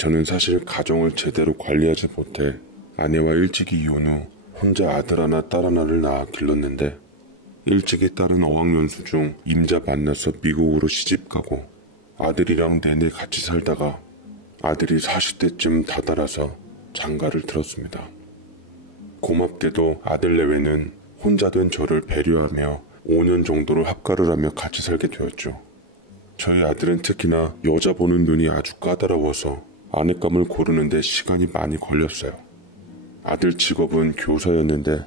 저는 사실 가정을 제대로 관리하지 못해 아내와 일찍이 이혼 후 혼자 아들 하나 딸 하나를 낳아 길렀는데 일찍이 딸은 어학연수 중 임자 만나서 미국으로 시집가고 아들이랑 내내 같이 살다가 아들이 40대쯤 다다라서 장가를 들었습니다. 고맙게도 아들 내외는 혼자 된 저를 배려하며 5년 정도를 합가를 하며 같이 살게 되었죠. 저희 아들은 특히나 여자 보는 눈이 아주 까다로워서 아내감을 고르는데 시간이 많이 걸렸어요. 아들 직업은 교사였는데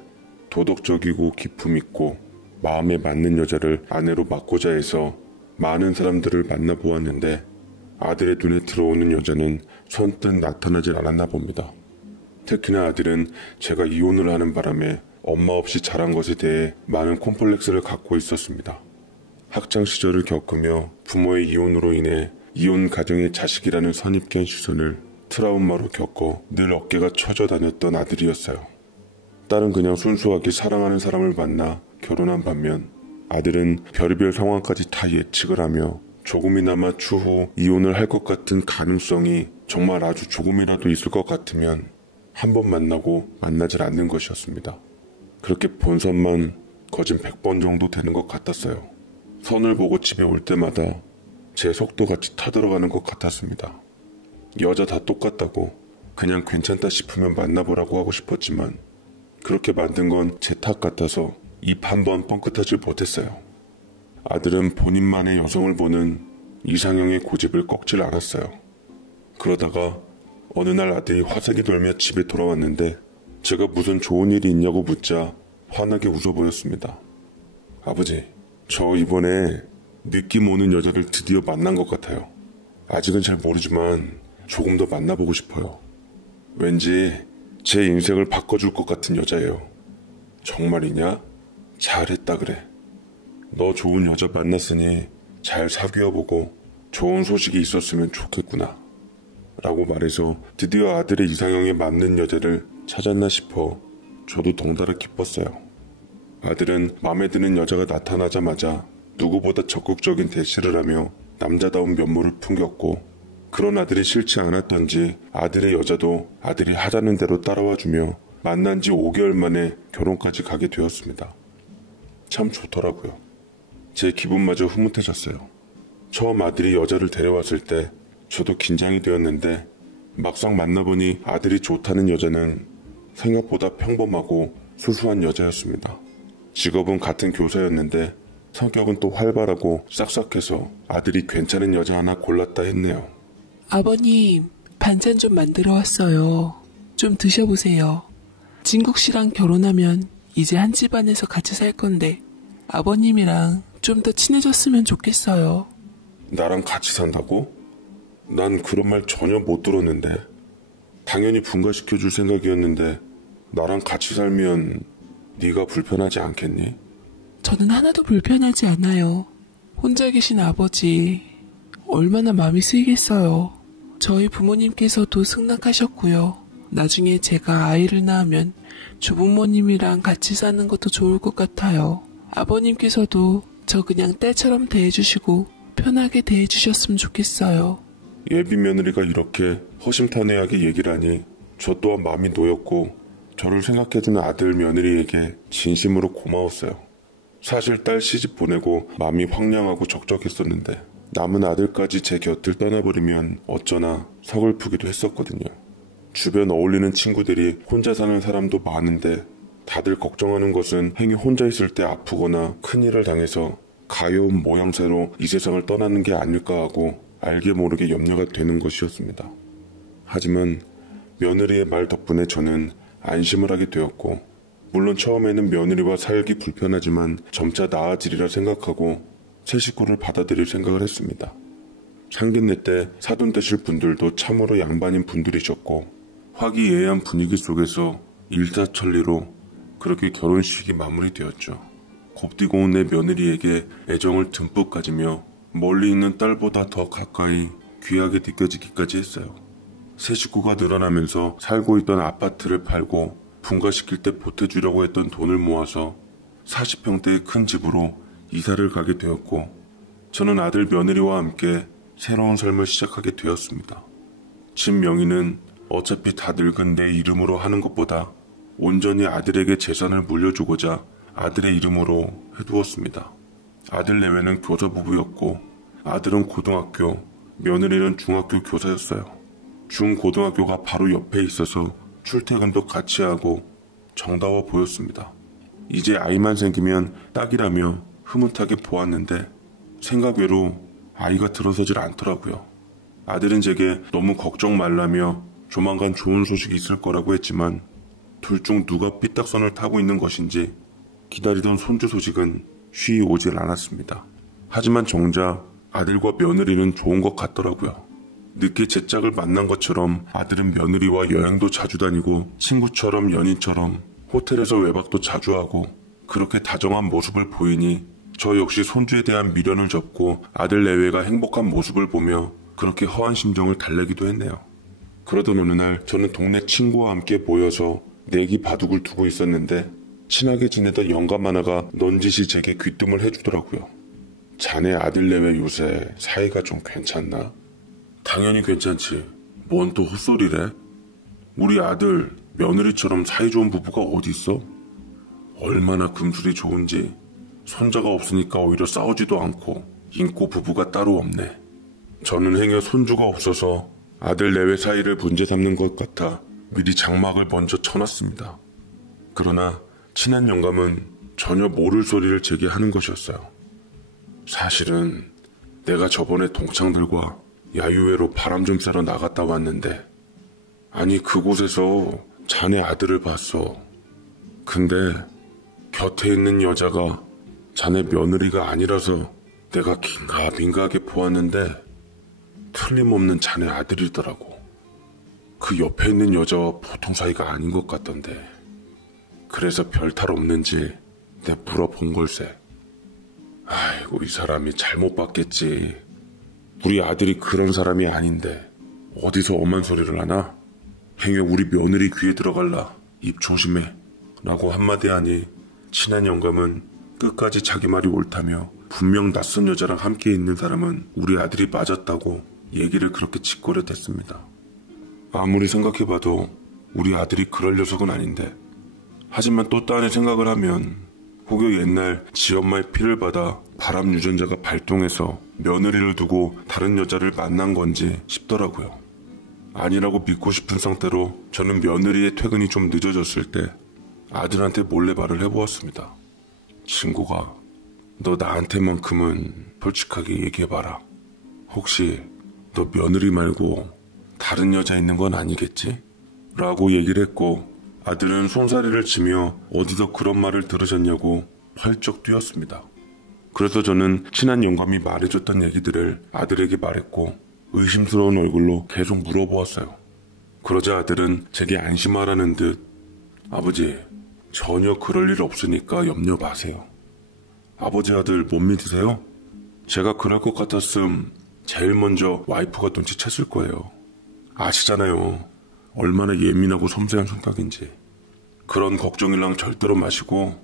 도덕적이고 기품 있고 마음에 맞는 여자를 아내로 맡고자 해서 많은 사람들을 만나보았는데 아들의 눈에 들어오는 여자는 선뜻 나타나질 않았나 봅니다. 특히나 아들은 제가 이혼을 하는 바람에 엄마 없이 자란 것에 대해 많은 콤플렉스를 갖고 있었습니다. 학창 시절을 겪으며 부모의 이혼으로 인해 이혼 가정의 자식이라는 선입견 시선을 트라우마로 겪어 늘 어깨가 처져 다녔던 아들이었어요. 딸은 그냥 순수하게 사랑하는 사람을 만나 결혼한 반면 아들은 별의별 상황까지 다 예측을 하며 조금이나마 추후 이혼을 할 것 같은 가능성이 정말 아주 조금이라도 있을 것 같으면 한 번 만나고 만나질 않는 것이었습니다. 그렇게 본 선만 거진 100번 정도 되는 것 같았어요. 선을 보고 집에 올 때마다 제 속도같이 타들어가는 것 같았습니다. 여자 다 똑같다고 그냥 괜찮다 싶으면 만나보라고 하고 싶었지만 그렇게 만든 건 제 탓 같아서 입 한 번 뻥끗하지 못했어요. 아들은 본인만의 여성을 보는 이상형의 고집을 꺾질 않았어요. 그러다가 어느 날 아들이 화색이 돌며 집에 돌아왔는데 제가 무슨 좋은 일이 있냐고 묻자 환하게 웃어보였습니다. 아버지, 저 이번에 느낌 오는 여자를 드디어 만난 것 같아요. 아직은 잘 모르지만 조금 더 만나보고 싶어요. 왠지 제 인생을 바꿔줄 것 같은 여자예요. 정말이냐? 잘했다 그래. 너 좋은 여자 만났으니 잘 사귀어보고 좋은 소식이 있었으면 좋겠구나. 라고 말해서 드디어 아들의 이상형에 맞는 여자를 찾았나 싶어 저도 덩달아 기뻤어요. 아들은 마음에 드는 여자가 나타나자마자 누구보다 적극적인 대시를 하며 남자다운 면모를 풍겼고 그런 아들이 싫지 않았던지 아들의 여자도 아들이 하자는 대로 따라와주며 만난 지 5개월 만에 결혼까지 가게 되었습니다. 참 좋더라고요. 제 기분마저 흐뭇해졌어요. 처음 아들이 여자를 데려왔을 때 저도 긴장이 되었는데 막상 만나보니 아들이 좋다는 여자는 생각보다 평범하고 수수한 여자였습니다. 직업은 같은 교사였는데 성격은 또 활발하고 싹싹해서 아들이 괜찮은 여자 하나 골랐다 했네요. 아버님, 반찬 좀 만들어 왔어요. 좀 드셔보세요. 진국 씨랑 결혼하면 이제 한 집안에서 같이 살 건데 아버님이랑 좀 더 친해졌으면 좋겠어요. 나랑 같이 산다고? 난 그런 말 전혀 못 들었는데. 당연히 분가시켜줄 생각이었는데 나랑 같이 살면 네가 불편하지 않겠니? 저는 하나도 불편하지 않아요. 혼자 계신 아버지 얼마나 마음이 쓰이겠어요. 저희 부모님께서도 승낙하셨고요. 나중에 제가 아이를 낳으면 조부모님이랑 같이 사는 것도 좋을 것 같아요. 아버님께서도 저 그냥 딸처럼 대해주시고 편하게 대해주셨으면 좋겠어요. 예비 며느리가 이렇게 허심탄회하게 얘기를 하니 저 또한 마음이 놓였고 저를 생각해주는 아들 며느리에게 진심으로 고마웠어요. 사실 딸 시집 보내고 마음이 황량하고 적적했었는데 남은 아들까지 제 곁을 떠나버리면 어쩌나 서글프기도 했었거든요. 주변 어울리는 친구들이 혼자 사는 사람도 많은데 다들 걱정하는 것은 행히 혼자 있을 때 아프거나 큰일을 당해서 가여운 모양새로 이 세상을 떠나는 게 아닐까 하고 알게 모르게 염려가 되는 것이었습니다. 하지만 며느리의 말 덕분에 저는 안심을 하게 되었고 물론 처음에는 며느리와 살기 불편하지만 점차 나아지리라 생각하고 새 식구를 받아들일 생각을 했습니다. 상견례 때 사돈 되실 분들도 참으로 양반인 분들이셨고 화기애애한 분위기 속에서 일사천리로 그렇게 결혼식이 마무리되었죠. 곱디고 온 내 며느리에게 애정을 듬뿍 가지며 멀리 있는 딸보다 더 가까이 귀하게 느껴지기까지 했어요. 새 식구가 늘어나면서 살고 있던 아파트를 팔고 분가시킬 때 보태주려고 했던 돈을 모아서 40평대의 큰 집으로 이사를 가게 되었고 저는 아들 며느리와 함께 새로운 삶을 시작하게 되었습니다. 집 명의는 어차피 다 늙은 내 이름으로 하는 것보다 온전히 아들에게 재산을 물려주고자 아들의 이름으로 해두었습니다. 아들 내외는 교사 부부였고 아들은 고등학교, 며느리는 중학교 교사였어요. 중고등학교가 바로 옆에 있어서 출퇴근도 같이 하고 정다워 보였습니다. 이제 아이만 생기면 딱이라며 흐뭇하게 보았는데 생각외로 아이가 들어서질 않더라고요. 아들은 제게 너무 걱정 말라며 조만간 좋은 소식이 있을 거라고 했지만 둘 중 누가 삐딱선을 타고 있는 것인지 기다리던 손주 소식은 쉬이 오질 않았습니다. 하지만 정작 아들과 며느리는 좋은 것 같더라고요. 늦게 제 짝을 만난 것처럼 아들은 며느리와 여행도 자주 다니고 친구처럼 연인처럼 호텔에서 외박도 자주 하고 그렇게 다정한 모습을 보이니 저 역시 손주에 대한 미련을 접고 아들 내외가 행복한 모습을 보며 그렇게 허한 심정을 달래기도 했네요. 그러던 어느 날 저는 동네 친구와 함께 모여서 내기 바둑을 두고 있었는데 친하게 지내던 영감 하나가 넌지시 제게 귀뜸을 해주더라고요. 자네 아들 내외 요새 사이가 좀 괜찮나? 당연히 괜찮지. 뭔 또 헛소리래? 우리 아들 며느리처럼 사이 좋은 부부가 어디 있어? 얼마나 금술이 좋은지 손자가 없으니까 오히려 싸우지도 않고 인고 부부가 따로 없네. 저는 행여 손주가 없어서 아들 내외 사이를 문제 삼는 것 같아 미리 장막을 먼저 쳐놨습니다. 그러나 친한 영감은 전혀 모를 소리를 제게 하는 것이었어요. 사실은 내가 저번에 동창들과 야유회로 바람 좀 쐬러 나갔다 왔는데 아니 그곳에서 자네 아들을 봤어. 근데 곁에 있는 여자가 자네 며느리가 아니라서 내가 긴가민가하게 보았는데 틀림없는 자네 아들이더라고. 그 옆에 있는 여자와 보통 사이가 아닌 것 같던데 그래서 별 탈 없는지 내 물어본 걸세. 아이고 이 사람이 잘못 봤겠지. 우리 아들이 그런 사람이 아닌데 어디서 엄한 소리를 하나? 행여 우리 며느리 귀에 들어갈라. 입 조심해. 라고 한마디 하니 친한 영감은 끝까지 자기 말이 옳다며 분명 낯선 여자랑 함께 있는 사람은 우리 아들이 맞았다고 얘기를 그렇게 짓거려댔습니다. 아무리 생각해봐도 우리 아들이 그럴 녀석은 아닌데 하지만 또 딴의 생각을 하면 혹여 옛날 지엄마의 피를 받아 바람 유전자가 발동해서 며느리를 두고 다른 여자를 만난 건지 싶더라고요. 아니라고 믿고 싶은 상태로 저는 며느리의 퇴근이 좀 늦어졌을 때 아들한테 몰래 말을 해보았습니다. 친구가 너 나한테만큼은 솔직하게 얘기해봐라. 혹시 너 며느리 말고 다른 여자 있는 건 아니겠지? 라고 얘기를 했고 아들은 손사래를 치며 어디서 그런 말을 들으셨냐고 펄쩍 뛰었습니다. 그래서 저는 친한 영감이 말해줬던 얘기들을 아들에게 말했고 의심스러운 얼굴로 계속 물어보았어요. 그러자 아들은 제게 안심하라는 듯 아버지 전혀 그럴 일 없으니까 염려 마세요. 아버지 아들 못 믿으세요? 제가 그럴 것 같았음 제일 먼저 와이프가 눈치챘을 거예요. 아시잖아요. 얼마나 예민하고 섬세한 성격인지. 그런 걱정이랑 절대로 마시고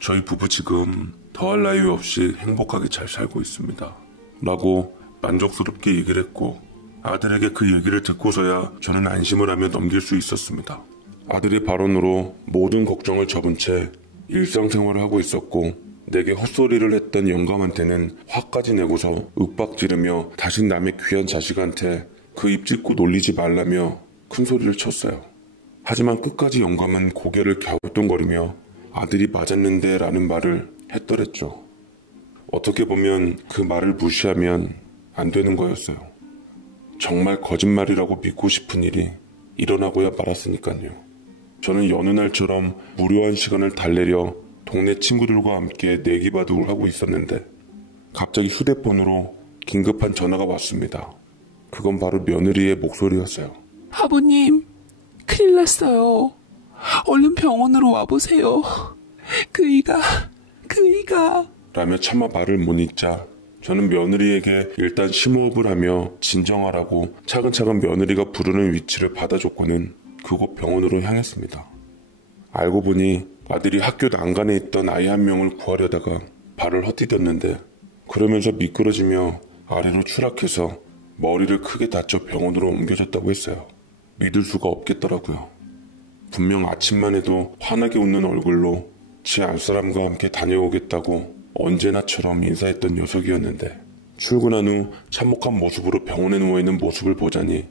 저희 부부 지금 더할 나위 없이 행복하게 잘 살고 있습니다. 라고 만족스럽게 얘기를 했고 아들에게 그 얘기를 듣고서야 저는 안심을 하며 넘길 수 있었습니다. 아들의 발언으로 모든 걱정을 접은 채 일상생활을 하고 있었고 내게 헛소리를 했던 영감한테는 화까지 내고서 윽박지르며 다신 남의 귀한 자식한테 그 입 찢고 놀리지 말라며 큰 소리를 쳤어요. 하지만 끝까지 영감은 고개를 갸우뚱거리며 아들이 맞았는데 라는 말을 했더랬죠. 어떻게 보면 그 말을 무시하면 안 되는 거였어요. 정말 거짓말이라고 믿고 싶은 일이 일어나고야 말았으니까요. 저는 여느 날처럼 무료한 시간을 달래려 동네 친구들과 함께 내기바둑을 하고 있었는데 갑자기 휴대폰으로 긴급한 전화가 왔습니다. 그건 바로 며느리의 목소리였어요. 아버님, 큰일 났어요. 얼른 병원으로 와보세요. 그이가 라며 차마 말을 못 잇자 저는 며느리에게 일단 심호흡을 하며 진정하라고 차근차근 며느리가 부르는 위치를 받아줬고는 그곳 병원으로 향했습니다. 알고 보니 아들이 학교 난간에 있던 아이 한 명을 구하려다가 발을 헛디뎠는데 그러면서 미끄러지며 아래로 추락해서 머리를 크게 다쳐 병원으로 옮겨졌다고 했어요. 믿을 수가 없겠더라고요. 분명 아침만 해도 환하게 웃는 얼굴로 지 알사람과 함께 다녀오겠다고 언제나처럼 인사했던 녀석이었는데 출근한 후 참혹한 모습으로 병원에 누워있는 모습을 보자니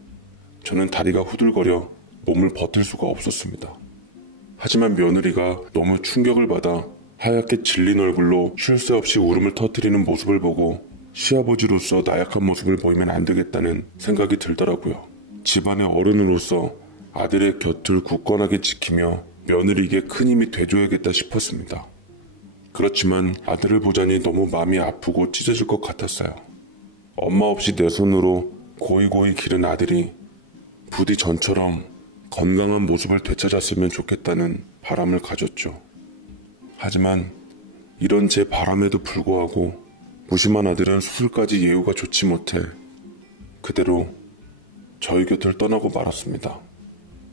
저는 다리가 후들거려 몸을 버틸 수가 없었습니다. 하지만 며느리가 너무 충격을 받아 하얗게 질린 얼굴로 쉴 새 없이 울음을 터뜨리는 모습을 보고 시아버지로서 나약한 모습을 보이면 안 되겠다는 생각이 들더라고요. 집안의 어른으로서 아들의 곁을 굳건하게 지키며 며느리에게 큰 힘이 돼줘야겠다 싶었습니다. 그렇지만 아들을 보자니 너무 마음이 아프고 찢어질 것 같았어요. 엄마 없이 내 손으로 고이고이 기른 아들이 부디 전처럼 건강한 모습을 되찾았으면 좋겠다는 바람을 가졌죠. 하지만 이런 제 바람에도 불구하고 무심한 아들은 수술까지 예후가 좋지 못해 그대로 저희 곁을 떠나고 말았습니다.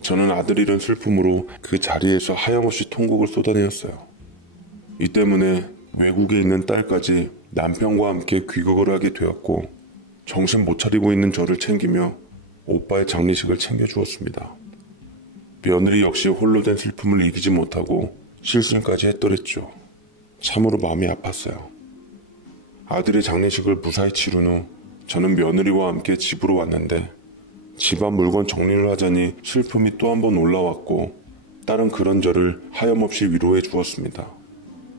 저는 아들 잃은 슬픔으로 그 자리에서 하염없이 통곡을 쏟아내었어요. 이 때문에 외국에 있는 딸까지 남편과 함께 귀국을 하게 되었고 정신 못 차리고 있는 저를 챙기며 오빠의 장례식을 챙겨주었습니다. 며느리 역시 홀로 된 슬픔을 이기지 못하고 실신까지 했더랬죠. 참으로 마음이 아팠어요. 아들의 장례식을 무사히 치룬 후 저는 며느리와 함께 집으로 왔는데 집안 물건 정리를 하자니 슬픔이 또 한 번 올라왔고 딸은 그런 저를 하염없이 위로해 주었습니다.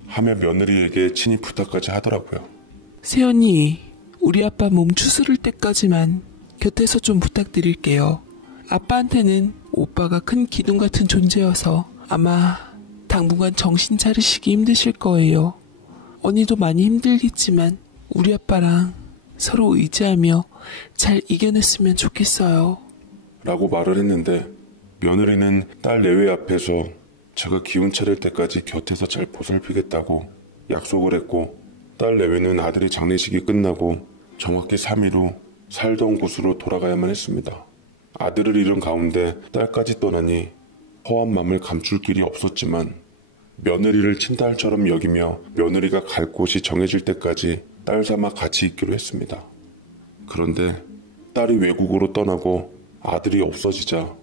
하며 며느리에게 친히 부탁까지 하더라고요. 새언니, 우리 아빠 몸 추스를 때까지만 곁에서 좀 부탁드릴게요. 아빠한테는 오빠가 큰 기둥 같은 존재여서 아마 당분간 정신 차리시기 힘드실 거예요. 언니도 많이 힘들겠지만 우리 아빠랑 서로 의지하며 잘 이겨냈으면 좋겠어요. 라고 말을 했는데 며느리는 딸 내외 앞에서 제가 기운 차릴 때까지 곁에서 잘 보살피겠다고 약속을 했고 딸 내외는 아들의 장례식이 끝나고 정확히 3일 후 살던 곳으로 돌아가야만 했습니다. 아들을 잃은 가운데 딸까지 떠나니 허한 맘을 감출 길이 없었지만 며느리를 친딸처럼 여기며 며느리가 갈 곳이 정해질 때까지 딸 삼아 같이 있기로 했습니다. 그런데 딸이 외국으로 떠나고 아들이 없어지자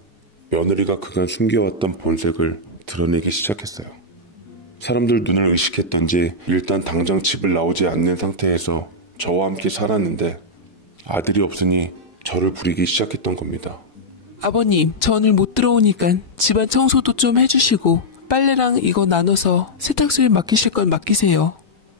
며느리가 그간 숨겨왔던 본색을 드러내기 시작했어요. 사람들 눈을 의식했던지 일단 당장 집을 나오지 않는 상태에서 저와 함께 살았는데 아들이 없으니 저를 부리기 시작했던 겁니다. 아버님, 저 오늘 못 들어오니까 집안 청소도 좀 해주시고 빨래랑 이거 나눠서 세탁소에 맡기실 건 맡기세요.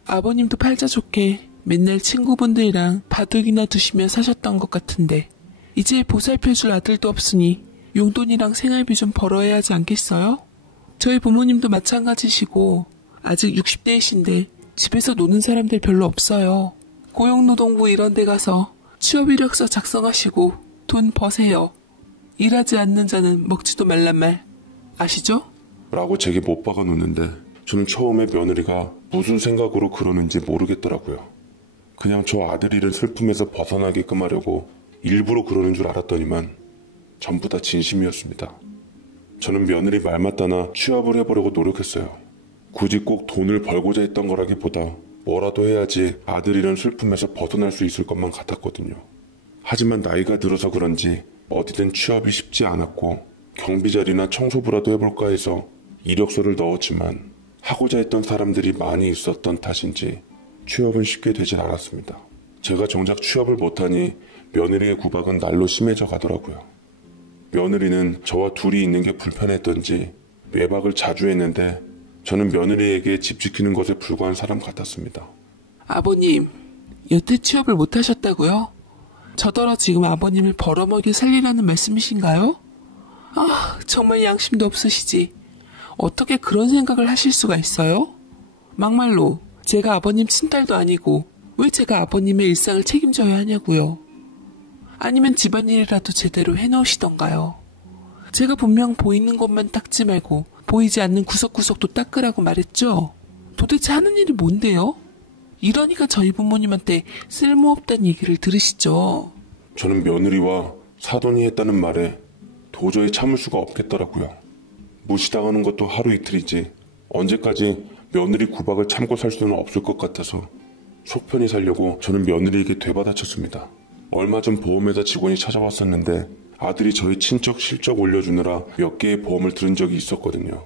아버님도 팔자 좋게 맨날 친구분들이랑 바둑이나 두시며 사셨던 것 같은데 이제 보살펴줄 아들도 없으니 용돈이랑 생활비 좀 벌어야 하지 않겠어요? 저희 부모님도 마찬가지시고 아직 60대이신데 집에서 노는 사람들 별로 없어요. 고용노동부 이런 데 가서 취업이력서 작성하시고 돈 버세요. 일하지 않는 자는 먹지도 말란 말 아시죠? 라고 제게 못 박아 놓는데 저는 처음에 며느리가 무슨 생각으로 그러는지 모르겠더라고요. 그냥 저 아들 잃은 슬픔에서 벗어나게끔 하려고 일부러 그러는 줄 알았더니만 전부 다 진심이었습니다. 저는 며느리 말 맞다나 취업을 해보려고 노력했어요. 굳이 꼭 돈을 벌고자 했던 거라기보다 뭐라도 해야지 아들 잃은 슬픔에서 벗어날 수 있을 것만 같았거든요. 하지만 나이가 들어서 그런지 어디든 취업이 쉽지 않았고 경비자리나 청소부라도 해볼까 해서 이력서를 넣었지만 하고자 했던 사람들이 많이 있었던 탓인지 취업은 쉽게 되진 않았습니다. 제가 정작 취업을 못하니 며느리의 구박은 날로 심해져 가더라고요. 며느리는 저와 둘이 있는 게 불편했던지 외박을 자주 했는데 저는 며느리에게 집 지키는 것에 불과한 사람 같았습니다. 아버님, 여태 취업을 못하셨다고요? 저더러 지금 아버님을 벌어먹여 살리라는 말씀이신가요? 아, 정말 양심도 없으시지. 어떻게 그런 생각을 하실 수가 있어요? 막말로 제가 아버님 친딸도 아니고 왜 제가 아버님의 일상을 책임져야 하냐고요. 아니면 집안일이라도 제대로 해놓으시던가요. 제가 분명 보이는 것만 닦지 말고 보이지 않는 구석구석도 닦으라고 말했죠. 도대체 하는 일이 뭔데요? 이러니까 저희 부모님한테 쓸모없다는 얘기를 들으시죠. 저는 며느리와 사돈이 했다는 말에 도저히 참을 수가 없겠더라고요. 무시당하는 것도 하루 이틀이지 언제까지 며느리 구박을 참고 살 수는 없을 것 같아서 속 편히 살려고 저는 며느리에게 되받아쳤습니다. 얼마 전 보험회사 직원이 찾아왔었는데 아들이 저희 친척 실적 올려주느라 몇 개의 보험을 들은 적이 있었거든요.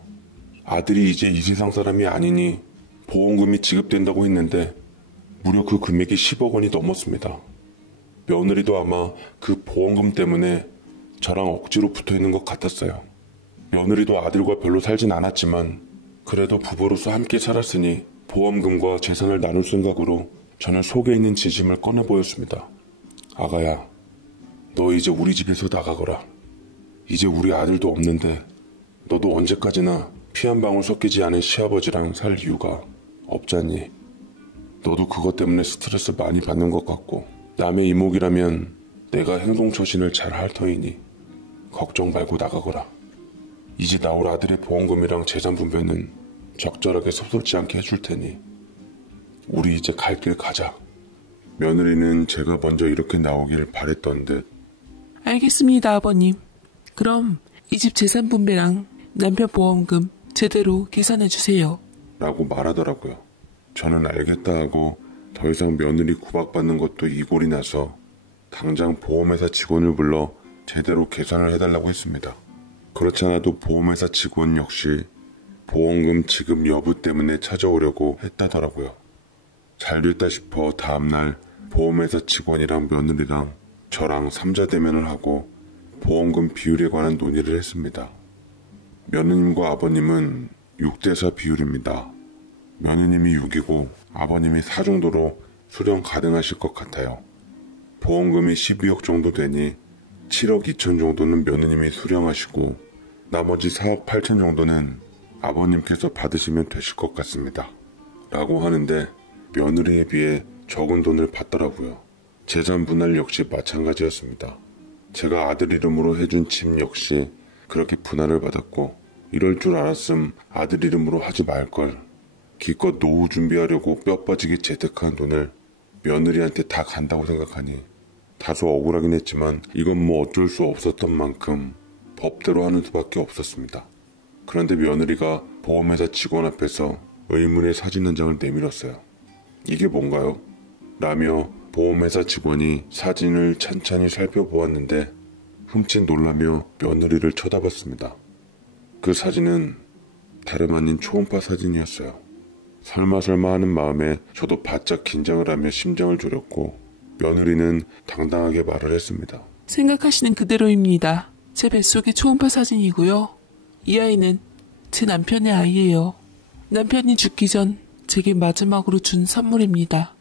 아들이 이제 이 세상 사람이 아니니 보험금이 지급된다고 했는데 무려 그 금액이 10억 원이 넘었습니다. 며느리도 아마 그 보험금 때문에 저랑 억지로 붙어있는 것 같았어요. 며느리도 아들과 별로 살진 않았지만 그래도 부부로서 함께 살았으니 보험금과 재산을 나눌 생각으로 저는 속에 있는 진심을 꺼내 보였습니다. 아가야, 너 이제 우리 집에서 나가거라. 이제 우리 아들도 없는데 너도 언제까지나 피 한 방울 섞이지 않은 시아버지랑 살 이유가 없잖니. 너도 그것 때문에 스트레스 많이 받는 것 같고 남의 이목이라면 내가 행동처신을 잘 할 터이니 걱정 말고 나가거라. 이제 나올 아들의 보험금이랑 재산 분배는 적절하게 섭섭지 않게 해줄 테니 우리 이제 갈 길 가자. 며느리는 제가 먼저 이렇게 나오길 바랬던 듯 알겠습니다, 아버님. 그럼 이 집 재산 분배랑 남편 보험금 제대로 계산해 주세요. 라고 말하더라고요. 저는 알겠다 하고 더 이상 며느리 구박받는 것도 이골이 나서 당장 보험회사 직원을 불러 제대로 계산을 해달라고 했습니다. 그렇지 않아도 보험회사 직원 역시 보험금 지급 여부 때문에 찾아오려고 했다더라고요. 잘됐다 싶어 다음날 보험회사 직원이랑 며느리랑 저랑 3자 대면을 하고 보험금 비율에 관한 논의를 했습니다. 며느님과 아버님은 6대4 비율입니다. 며느님이 6이고 아버님이 4 정도로 수령 가능하실 것 같아요. 보험금이 12억 정도 되니 7억 2천 정도는 며느님이 수령하시고 나머지 4억 8천 정도는 아버님께서 받으시면 되실 것 같습니다. 라고 하는데 며느리에 비해 적은 돈을 받더라고요. 재산 분할 역시 마찬가지였습니다. 제가 아들 이름으로 해준 집 역시 그렇게 분할을 받았고 이럴 줄 알았음 아들 이름으로 하지 말걸. 기껏 노후 준비하려고 뼈 빠지게 재테크한 돈을 며느리한테 다 간다고 생각하니 다소 억울하긴 했지만 이건 뭐 어쩔 수 없었던 만큼 법대로 하는 수밖에 없었습니다. 그런데 며느리가 보험회사 직원 앞에서 의문의 사진 한 장을 내밀었어요. 이게 뭔가요? 라며 보험회사 직원이 사진을 찬찬히 살펴보았는데 흠칫 놀라며 며느리를 쳐다봤습니다. 그 사진은 다름 아닌 초음파 사진이었어요. 설마 하는 마음에 저도 바짝 긴장을 하며 심장을 졸였고 며느리는 당당하게 말을 했습니다. 생각하시는 그대로입니다. 제 뱃속의 초음파 사진이고요. 이 아이는 제 남편의 아이예요. 남편이 죽기 전 제게 마지막으로 준 선물입니다.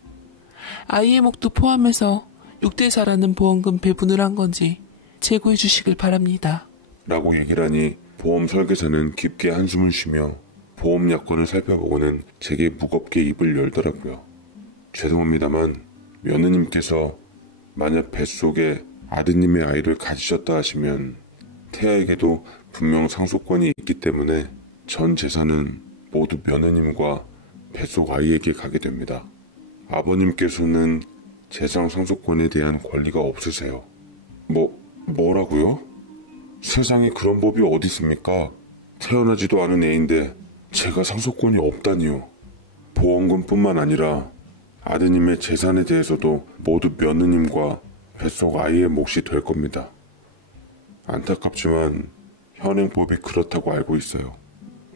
아이의 목도 포함해서 6대4라는 보험금 배분을 한 건지 제고해 주시길 바랍니다. 라고 얘기를 하니 보험 설계사는 깊게 한숨을 쉬며 보험 약관을 살펴보고는 제게 무겁게 입을 열더라고요. 죄송합니다만 며느님께서 만약 뱃속에 아드님의 아이를 가지셨다 하시면 태아에게도 분명 상속권이 있기 때문에 전 재산은 모두 며느님과 뱃속 아이에게 가게 됩니다. 아버님께서는 재산 상속권에 대한 권리가 없으세요. 뭐라고요? 세상에 그런 법이 어디 있습니까? 태어나지도 않은 애인데 제가 상속권이 없다니요. 보험금뿐만 아니라 아드님의 재산에 대해서도 모두 며느님과 뱃속 아이의 몫이 될 겁니다. 안타깝지만 현행법이 그렇다고 알고 있어요.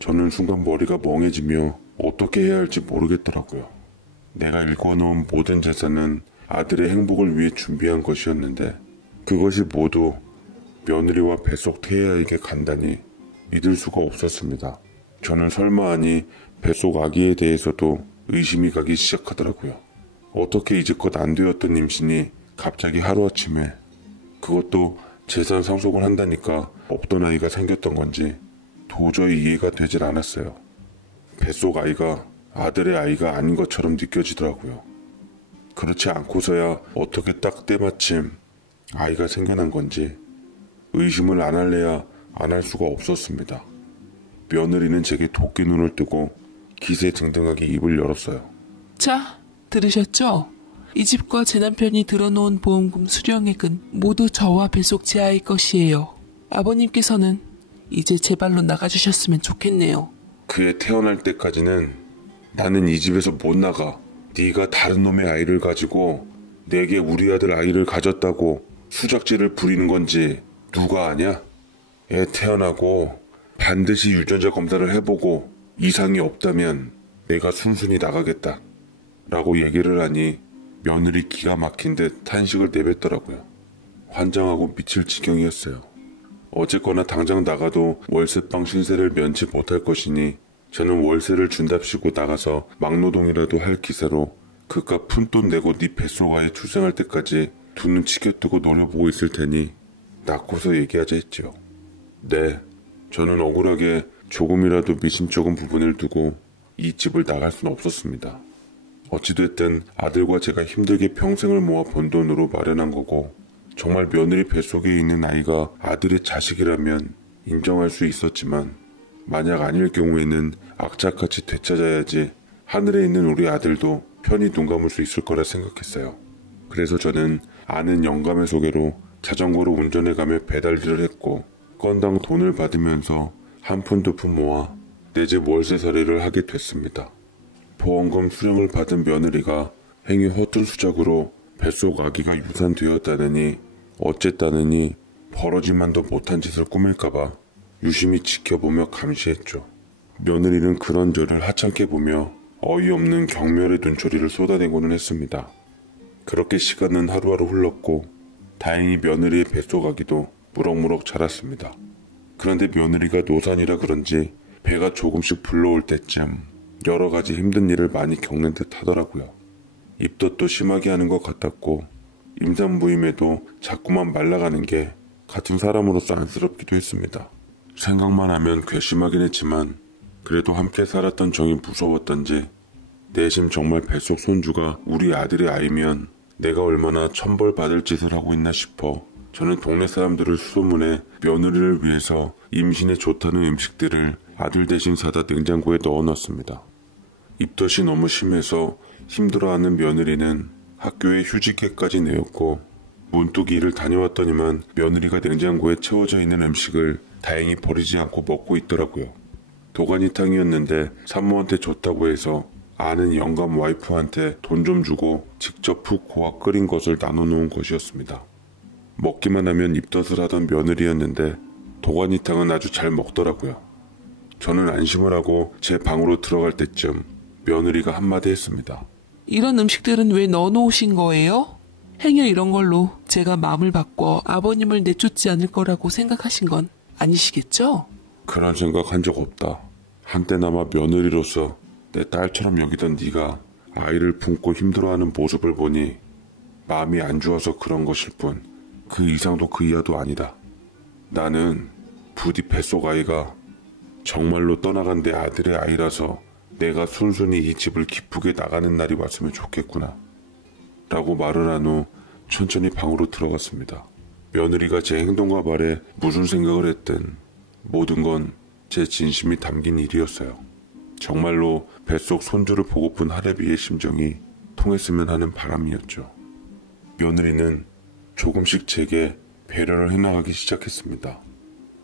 저는 순간 머리가 멍해지며 어떻게 해야 할지 모르겠더라고요. 내가 일궈놓은 모든 재산은 아들의 행복을 위해 준비한 것이었는데 그것이 모두 며느리와 뱃속 태아에게 간다니 믿을 수가 없었습니다. 저는 설마 하니 뱃속 아기에 대해서도 의심이 가기 시작하더라고요. 어떻게 이제껏 안 되었던 임신이 갑자기 하루아침에 그것도 재산 상속을 한다니까 없던 아이가 생겼던 건지 도저히 이해가 되질 않았어요. 뱃속 아이가 아들의 아이가 아닌 것처럼 느껴지더라고요. 그렇지 않고서야 어떻게 딱 때마침 아이가 생겨난 건지 의심을 안 할래야 안 할 수가 없었습니다. 며느리는 제게 도끼 눈을 뜨고 기세등등하게 입을 열었어요. 자, 들으셨죠? 이 집과 제 남편이 들어놓은 보험금 수령액은 모두 저와 뱃속 제 아이 것이에요. 아버님께서는 이제 제 발로 나가주셨으면 좋겠네요. 그애 태어날 때까지는 나는 이 집에서 못 나가. 네가 다른 놈의 아이를 가지고 내게 우리 아들 아이를 가졌다고 수작질을 부리는 건지 누가 아냐? 애 태어나고 반드시 유전자 검사를 해보고 이상이 없다면 내가 순순히 나가겠다 라고 얘기를 하니 며느리 기가 막힌 듯 탄식을 내뱉더라고요. 환장하고 미칠 지경이었어요. 어쨌거나 당장 나가도 월세방 신세를 면치 못할 것이니 저는 월세를 준답시고 나가서 막노동이라도 할 기세로 그깟 푼돈 내고 네 뱃속아이 출생할 때까지 두 눈 치켜뜨고 노려보고 있을 테니 낳고서 얘기하자 했죠. 네, 저는 억울하게 조금이라도 미심쩍은 부분을 두고 이 집을 나갈 수는 없었습니다. 어찌됐든 아들과 제가 힘들게 평생을 모아 번 돈으로 마련한 거고 정말 며느리 뱃속에 있는 아이가 아들의 자식이라면 인정할 수 있었지만 만약 아닐 경우에는 악착같이 되찾아야지 하늘에 있는 우리 아들도 편히 눈 감을 수 있을 거라 생각했어요. 그래서 저는 아는 영감의 소개로 자전거로 운전해가며 배달 일을 했고 건당 돈을 받으면서 한 푼 두 푼 모아 내 집 월세살이를 하게 됐습니다. 보험금 수령을 받은 며느리가 행위 허튼 수작으로 뱃속 아기가 유산되었다느니 어쨌다느니 벌어지만도 못한 짓을 꾸밀까봐 유심히 지켜보며 감시했죠. 며느리는 그런 저를 하찮게 보며 어이없는 경멸의 눈초리를 쏟아내고는 했습니다. 그렇게 시간은 하루하루 흘렀고 다행히 며느리의 뱃속 아기도 무럭무럭 자랐습니다. 그런데 며느리가 노산이라 그런지 배가 조금씩 불러올 때쯤 여러 가지 힘든 일을 많이 겪는 듯 하더라고요. 입덧도 심하게 하는 것 같았고 임산부임에도 자꾸만 말라가는 게 같은 사람으로서 안쓰럽기도 했습니다. 생각만 하면 괘씸하긴 했지만 그래도 함께 살았던 정이 무서웠던지 내심 정말 뱃속 손주가 우리 아들의 아이면 내가 얼마나 천벌 받을 짓을 하고 있나 싶어 저는 동네 사람들을 수소문해 며느리를 위해서 임신에 좋다는 음식들을 아들 대신 사다 냉장고에 넣어놨습니다. 입덧이 너무 심해서 힘들어하는 며느리는 학교에 휴직계까지 내었고 문득 일을 다녀왔더니만 며느리가 냉장고에 채워져 있는 음식을 다행히 버리지 않고 먹고 있더라고요. 도가니탕이었는데 산모한테 좋다고 해서 아는 영감 와이프한테 돈 좀 주고 직접 푹 고아 끓인 것을 나눠놓은 것이었습니다. 먹기만 하면 입덧을 하던 며느리였는데 도가니탕은 아주 잘 먹더라고요. 저는 안심을 하고 제 방으로 들어갈 때쯤 며느리가 한마디 했습니다. 이런 음식들은 왜 넣어놓으신 거예요? 행여 이런 걸로 제가 마음을 바꿔 아버님을 내쫓지 않을 거라고 생각하신 건 아니시겠죠? 그런 생각 한 적 없다. 한때나마 며느리로서 내 딸처럼 여기던 네가 아이를 품고 힘들어하는 모습을 보니 마음이 안 좋아서 그런 것일 뿐 그 이상도 그 이하도 아니다. 나는 부디 뱃속 아이가 정말로 떠나간 내 아들의 아이라서 내가 순순히 이 집을 기쁘게 나가는 날이 왔으면 좋겠구나 라고 말을 한 후 천천히 방으로 들어갔습니다. 며느리가 제 행동과 말에 무슨 생각을 했든 모든 건 제 진심이 담긴 일이었어요. 정말로 뱃속 손주를 보고픈 할애비의 심정이 통했으면 하는 바람이었죠. 며느리는 조금씩 제게 배려를 해나가기 시작했습니다.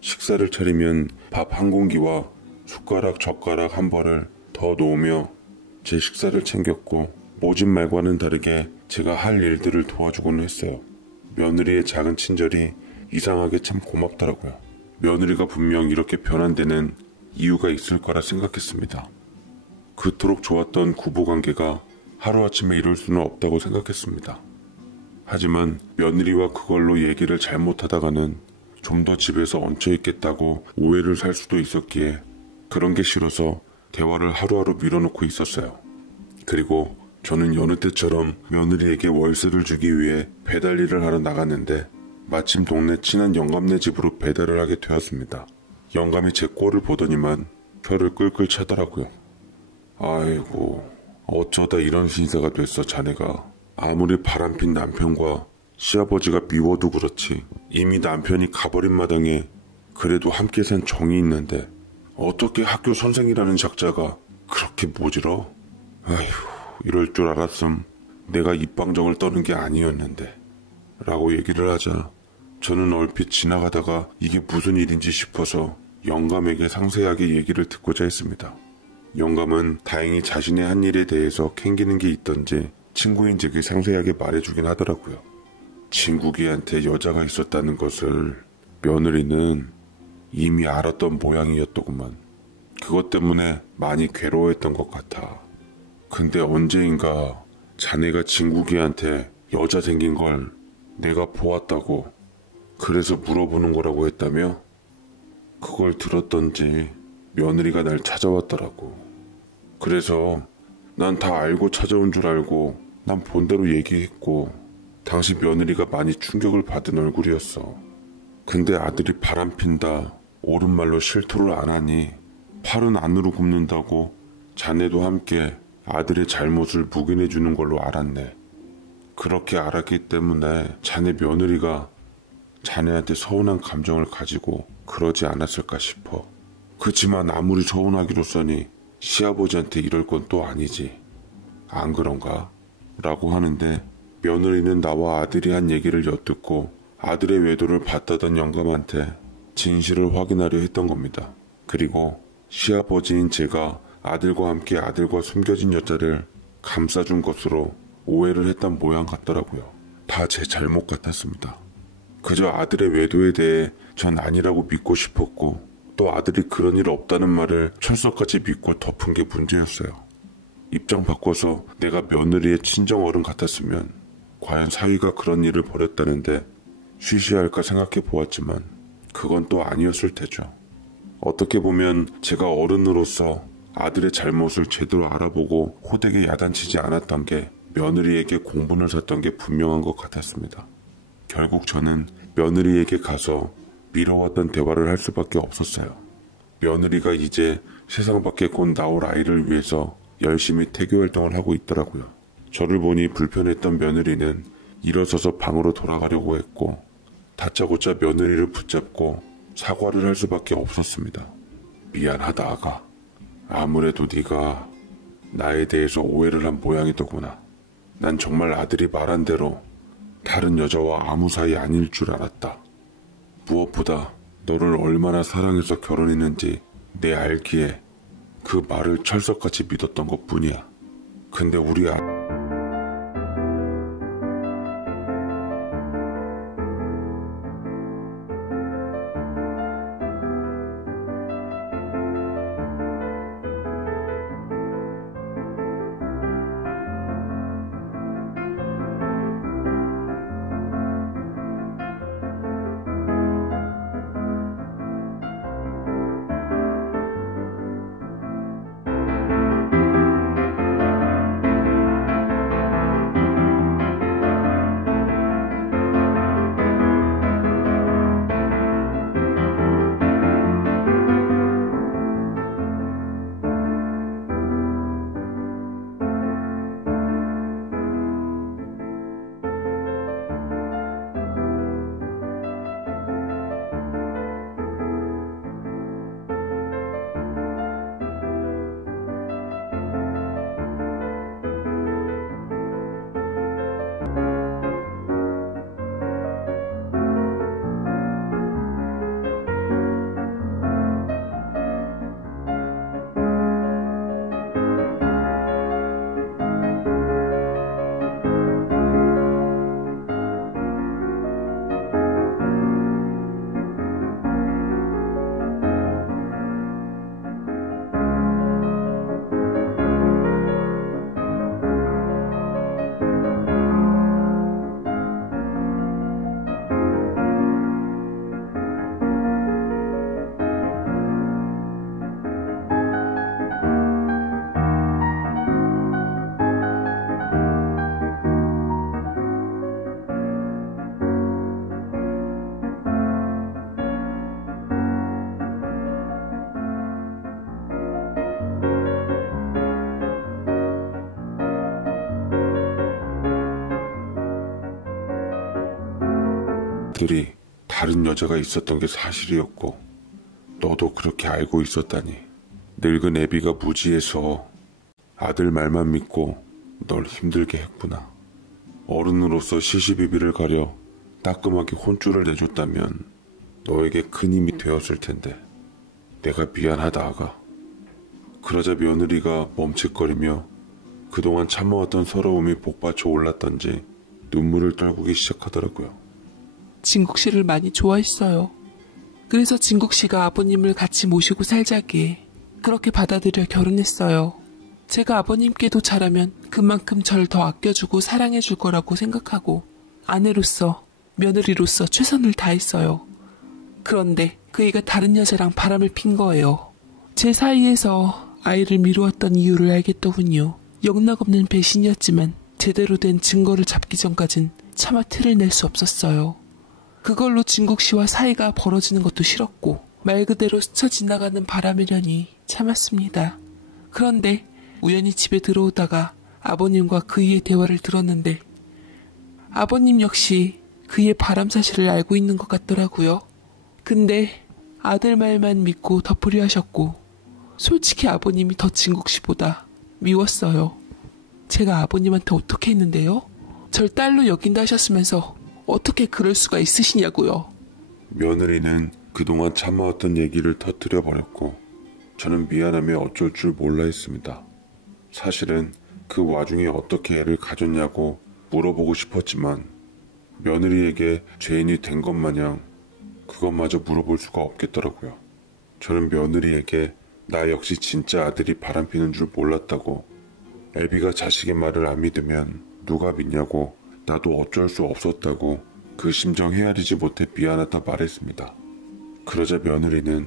식사를 차리면 밥 한 공기와 숟가락 젓가락 한 벌을 더 놓으며 제 식사를 챙겼고 모집 말과는 다르게 제가 할 일들을 도와주고는 했어요. 며느리의 작은 친절이 이상하게 참 고맙더라고요. 며느리가 분명 이렇게 변한 데는 이유가 있을 거라 생각했습니다. 그토록 좋았던 부부관계가 하루아침에 이룰 수는 없다고 생각했습니다. 하지만 며느리와 그걸로 얘기를 잘못하다가는 좀 더 집에서 얹혀있겠다고 오해를 살 수도 있었기에 그런 게 싫어서 대화를 하루하루 밀어놓고 있었어요. 그리고 저는 여느 때처럼 며느리에게 월세를 주기 위해 배달 일을 하러 나갔는데 마침 동네 친한 영감네 집으로 배달을 하게 되었습니다. 영감이 제 꼴을 보더니만 혀를 끌끌 차더라고요. 아이고 어쩌다 이런 신세가 됐어 자네가. 아무리 바람핀 남편과 시아버지가 미워도 그렇지 이미 남편이 가버린 마당에 그래도 함께 산 정이 있는데 어떻게 학교 선생이라는 작자가 그렇게 모질어? 아휴 이럴 줄 알았음 내가 입방정을 떠는 게 아니었는데 라고 얘기를 하자 저는 얼핏 지나가다가 이게 무슨 일인지 싶어서 영감에게 상세하게 얘기를 듣고자 했습니다. 영감은 다행히 자신의 한 일에 대해서 캥기는 게 있던지 친구인 제게 상세하게 말해주긴 하더라고요. 친구기한테 여자가 있었다는 것을 며느리는 이미 알았던 모양이었더구만. 그것 때문에 많이 괴로워했던 것 같아. 근데 언제인가 자네가 친구기한테 여자 생긴 걸 내가 보았다고 그래서 물어보는 거라고 했다며? 그걸 들었던지 며느리가 날 찾아왔더라고. 그래서 난 다 알고 찾아온 줄 알고 난 본대로 얘기했고 당시 며느리가 많이 충격을 받은 얼굴이었어. 근데 아들이 바람핀다 옳은 말로 실토를 안 하니 팔은 안으로 굽는다고 자네도 함께 아들의 잘못을 묵인해 주는 걸로 알았네. 그렇게 알았기 때문에 자네 며느리가 자네한테 서운한 감정을 가지고 그러지 않았을까 싶어. 그치만 아무리 서운하기로써니 시아버지한테 이럴 건 또 아니지. 안 그런가? 라고 하는데 며느리는 나와 아들이 한 얘기를 엿듣고 아들의 외도를 봤다던 영감한테 진실을 확인하려 했던 겁니다. 그리고 시아버지인 제가 아들과 함께 아들과 숨겨진 여자를 감싸준 것으로 오해를 했던 모양 같더라고요. 다 제 잘못 같았습니다. 그저 아들의 외도에 대해 전 아니라고 믿고 싶었고 또 아들이 그런 일 없다는 말을 철석같이 믿고 덮은 게 문제였어요. 입장 바꿔서 내가 며느리의 친정어른 같았으면 과연 사위가 그런 일을 벌였다는데 쉬쉬할까 생각해 보았지만 그건 또 아니었을 테죠. 어떻게 보면 제가 어른으로서 아들의 잘못을 제대로 알아보고 호되게 야단치지 않았던 게 며느리에게 공분을 샀던 게 분명한 것 같았습니다. 결국 저는 며느리에게 가서 미뤄왔던 대화를 할 수밖에 없었어요. 며느리가 이제 세상 밖에 곧 나올 아이를 위해서 열심히 태교 활동을 하고 있더라고요. 저를 보니 불편했던 며느리는 일어서서 방으로 돌아가려고 했고 다짜고짜 며느리를 붙잡고 사과를 할 수밖에 없었습니다. 미안하다 아가. 아무래도 네가 나에 대해서 오해를 한 모양이더구나. 난 정말 아들이 말한 대로 다른 여자와 아무 사이 아닐 줄 알았다. 무엇보다 너를 얼마나 사랑해서 결혼했는지 내 알기에 그 말을 철석같이 믿었던 것뿐이야. 근데 우리 아들이 다른 여자가 있었던 게 사실이었고 너도 그렇게 알고 있었다니. 늙은 애비가 무지해서 아들 말만 믿고 널 힘들게 했구나. 어른으로서 시시비비를 가려 따끔하게 혼쭐을 내줬다면 너에게 큰 힘이 되었을 텐데. 내가 미안하다 아가. 그러자 며느리가 멈칫거리며 그동안 참아왔던 서러움이 복받쳐 올랐던지 눈물을 떨구기 시작하더라고요. 진국 씨를 많이 좋아했어요. 그래서 진국 씨가 아버님을 같이 모시고 살자기에 그렇게 받아들여 결혼했어요. 제가 아버님께도 잘하면 그만큼 절 더 아껴주고 사랑해줄 거라고 생각하고 아내로서 며느리로서 최선을 다했어요. 그런데 그 애가 다른 여자랑 바람을 핀 거예요. 제 사이에서 아이를 미루었던 이유를 알겠더군요. 영락없는 배신이었지만 제대로 된 증거를 잡기 전까진 차마 티를 낼 수 없었어요. 그걸로 진국 씨와 사이가 벌어지는 것도 싫었고 말 그대로 스쳐 지나가는 바람이려니 참았습니다. 그런데 우연히 집에 들어오다가 아버님과 그이의 대화를 들었는데 아버님 역시 그이의 바람 사실을 알고 있는 것 같더라고요. 근데 아들 말만 믿고 덮으려 하셨고 솔직히 아버님이 더 진국 씨보다 미웠어요. 제가 아버님한테 어떻게 했는데요? 절 딸로 여긴다 하셨으면서 어떻게 그럴 수가 있으시냐고요. 며느리는 그동안 참아왔던 얘기를 터뜨려 버렸고 저는 미안함에 어쩔 줄 몰라 했습니다. 사실은 그 와중에 어떻게 애를 가졌냐고 물어보고 싶었지만 며느리에게 죄인이 된 것 마냥 그것마저 물어볼 수가 없겠더라고요. 저는 며느리에게 나 역시 진짜 아들이 바람피는 줄 몰랐다고, 애비가 자식의 말을 안 믿으면 누가 믿냐고, 나도 어쩔 수 없었다고 그 심정 헤아리지 못해 미안하다 말했습니다. 그러자 며느리는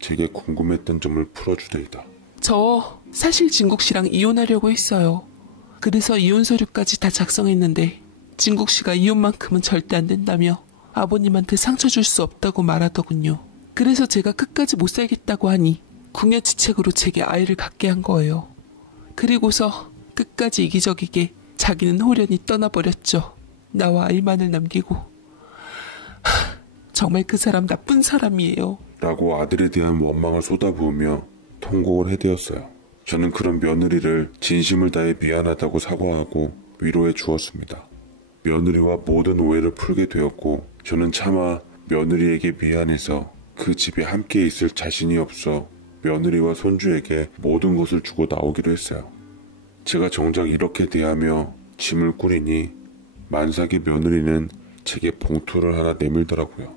제게 궁금했던 점을 풀어주더이다. 저 사실 진국 씨랑 이혼하려고 했어요. 그래서 이혼 서류까지 다 작성했는데 진국 씨가 이혼만큼은 절대 안 된다며 아버님한테 상처 줄 수 없다고 말하더군요. 그래서 제가 끝까지 못 살겠다고 하니 궁여지책으로 제게 아이를 갖게 한 거예요. 그리고서 끝까지 이기적이게 자기는 호련히 떠나버렸죠. 나와 아이만을 남기고. 정말 그 사람 나쁜 사람이에요. 라고 아들에 대한 원망을 쏟아부으며 통곡을 해대었어요. 저는 그런 며느리를 진심을 다해 미안하다고 사과하고 위로해 주었습니다. 며느리와 모든 오해를 풀게 되었고 저는 차마 며느리에게 미안해서 그 집에 함께 있을 자신이 없어 며느리와 손주에게 모든 것을 주고 나오기로 했어요. 제가 정작 이렇게 대하며 짐을 꾸리니 만삭의 며느리는 제게 봉투를 하나 내밀더라고요.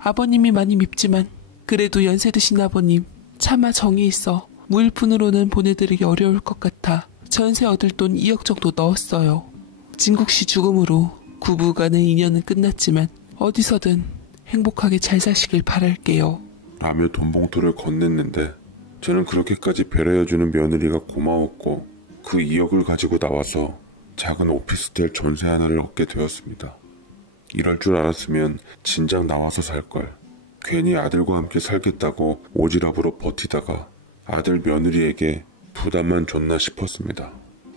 아버님이 많이 밉지만 그래도 연세 드신 아버님 차마 정이 있어 무일푼으로는 보내드리기 어려울 것 같아 전세 얻을 돈 2억 정도 넣었어요. 진국 씨 죽음으로 부부간의 인연은 끝났지만 어디서든 행복하게 잘 사시길 바랄게요. 라며 돈 봉투를 건넸는데 저는 그렇게까지 배려해주는 며느리가 고마웠고 그 2억을 가지고 나와서 작은 오피스텔 전세 하나를 얻게 되었습니다. 이럴 줄 알았으면 진작 나와서 살걸. 괜히 아들과 함께 살겠다고 오지랖으로 버티다가 아들 며느리에게 부담만 줬나 싶었습니다.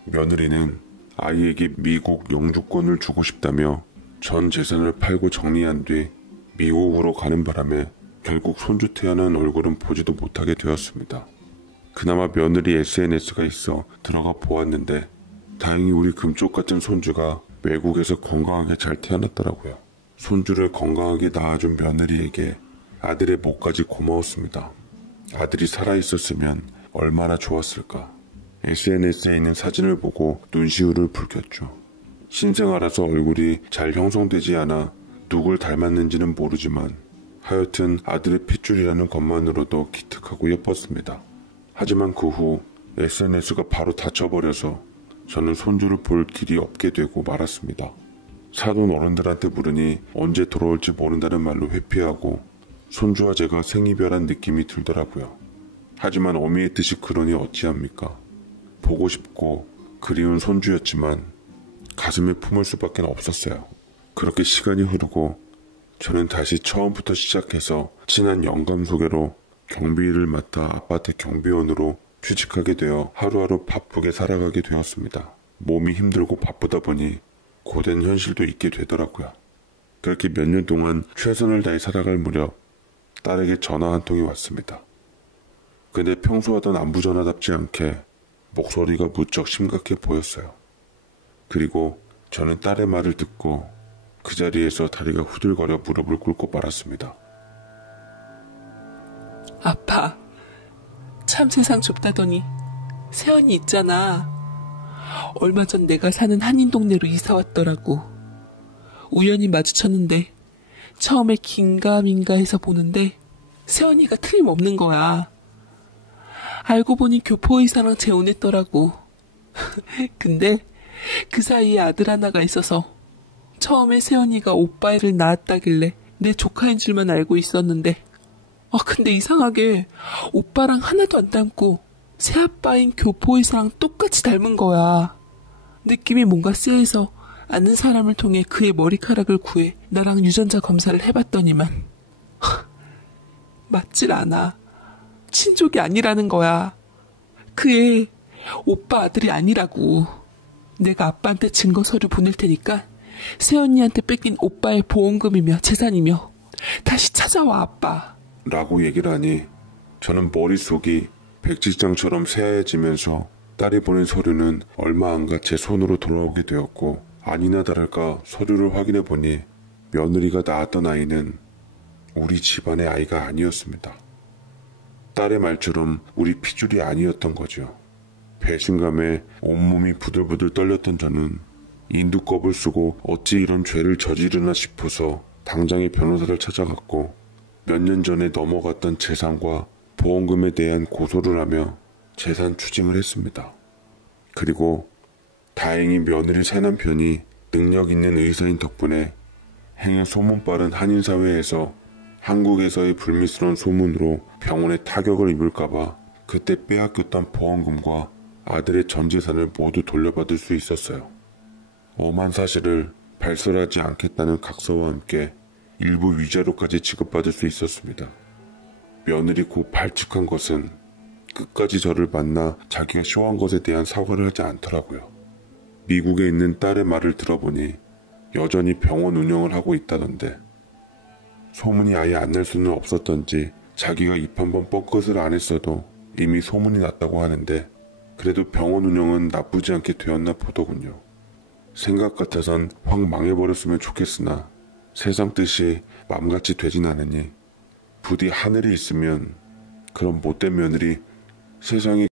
며느리는 아이에게 미국 영주권을 주고 싶다며 전 재산을 팔고 정리한 뒤 미국으로 가는 바람에 결국 손주 태어난 얼굴은 보지도 못하게 되었습니다. 그나마 며느리 SNS가 있어 들어가 보았는데 다행히 우리 금쪽 같은 손주가 외국에서 건강하게 잘 태어났더라고요. 손주를 건강하게 낳아준 며느리에게 아들의 목까지 고마웠습니다. 아들이 살아있었으면 얼마나 좋았을까. SNS에 있는 사진을 보고 눈시울을 붉혔죠. 신생아라서 얼굴이 잘 형성되지 않아 누굴 닮았는지는 모르지만 하여튼 아들의 핏줄이라는 것만으로도 기특하고 예뻤습니다. 하지만 그 후 SNS가 바로 닫혀버려서 저는 손주를 볼 길이 없게 되고 말았습니다. 사돈 어른들한테 물으니 언제 돌아올지 모른다는 말로 회피하고 손주와 제가 생이별한 느낌이 들더라고요. 하지만 어미의 뜻이 그러니 어찌합니까? 보고 싶고 그리운 손주였지만 가슴에 품을 수밖에 없었어요. 그렇게 시간이 흐르고 저는 다시 처음부터 시작해서 친한 영감 소개로 경비 일을 맡아 아파트 경비원으로 취직하게 되어 하루하루 바쁘게 살아가게 되었습니다. 몸이 힘들고 바쁘다 보니 고된 현실도 있게 되더라고요. 그렇게 몇 년 동안 최선을 다해 살아갈 무렵 딸에게 전화 한 통이 왔습니다. 근데 평소 하던 안부전화답지 않게 목소리가 무척 심각해 보였어요. 그리고 저는 딸의 말을 듣고 그 자리에서 다리가 후들거려 무릎을 꿇고 말았습니다. 아빠, 참 세상 좁다더니 세연이 있잖아. 얼마 전 내가 사는 한인 동네로 이사 왔더라고. 우연히 마주쳤는데 처음에 긴가민가 해서 보는데 세연이가 틀림없는 거야. 알고 보니 교포의사랑 재혼했더라고. 근데 그 사이에 아들 하나가 있어서 처음에 세연이가 오빠애를 낳았다길래 내 조카인 줄만 알고 있었는데 근데 이상하게 오빠랑 하나도 안 닮고 새아빠인 교포의사랑 똑같이 닮은 거야. 느낌이 뭔가 쎄해서 아는 사람을 통해 그의 머리카락을 구해 나랑 유전자 검사를 해봤더니만 맞질 않아. 친족이 아니라는 거야. 그애 오빠 아들이 아니라고. 내가 아빠한테 증거 서류 보낼 테니까 세연이한테 뺏긴 오빠의 보험금이며 재산이며 다시 찾아와 아빠. 라고 얘기를 하니 저는 머릿속이 백지장처럼 새하얘지면서 딸이 보낸 서류는 얼마 안가 제 손으로 돌아오게 되었고, 아니나 다를까 서류를 확인해 보니 며느리가 낳았던 아이는 우리 집안의 아이가 아니었습니다. 딸의 말처럼 우리 피줄이 아니었던 거죠. 배신감에 온몸이 부들부들 떨렸던 저는 인두껍을 쓰고 어찌 이런 죄를 저지르나 싶어서 당장에 변호사를 찾아갔고, 몇 년 전에 넘어갔던 재산과 보험금에 대한 고소를 하며 재산 추징을 했습니다. 그리고 다행히 며느리 새남편이 능력 있는 의사인 덕분에 행여 소문 빠른 한인사회에서 한국에서의 불미스러운 소문으로 병원에 타격을 입을까봐 그때 빼앗겼던 보험금과 아들의 전 재산을 모두 돌려받을 수 있었어요. 엄한 사실을 발설하지 않겠다는 각서와 함께 일부 위자료까지 지급받을 수 있었습니다. 며느리 곧 발칙한 것은 끝까지 저를 만나 자기가 쇼한 것에 대한 사과를 하지 않더라고요. 미국에 있는 딸의 말을 들어보니 여전히 병원 운영을 하고 있다던데, 소문이 아예 안 날 수는 없었던지 자기가 입 한 번 뻥끗을 안 했어도 이미 소문이 났다고 하는데, 그래도 병원 운영은 나쁘지 않게 되었나 보더군요. 생각 같아선 확 망해버렸으면 좋겠으나 세상 뜻이 맘같이 되진 않으니 부디 하늘이 있으면 그런 못된 며느리 세상에